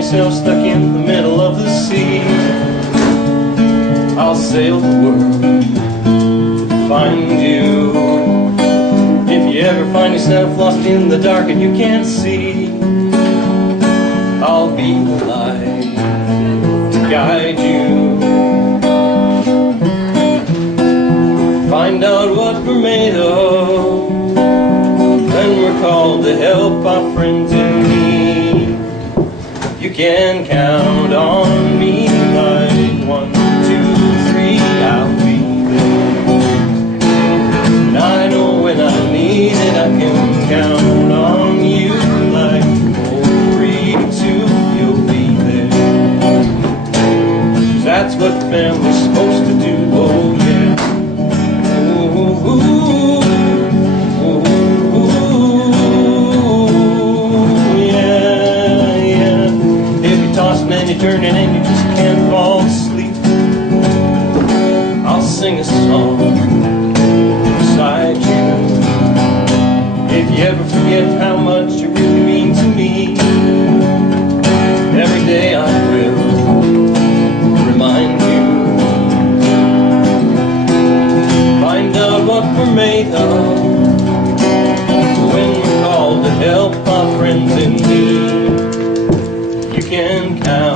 yourself stuck in the middle of the sea, I'll sail the world to find you. If you ever find yourself lost in the dark and you can't see, I'll be the light to guide you. Find out what we're made of, then we're called to help our friends in need. You can count on me like 1, 2, 3, I'll be there. And I know when I need it, I can count on you like 4, 3, 2, you'll be there. 'Cause that's what family's supposed to do, oh yeah. Ooh, ooh, ooh, ooh, yeah, yeah. If you're tossing and you're turning and you just can't fall asleep, I'll sing a song beside you. If you ever forget how much you really mean to me, every day I will remind you. Find out what we're made of, when we're called to help our friends in need. You can count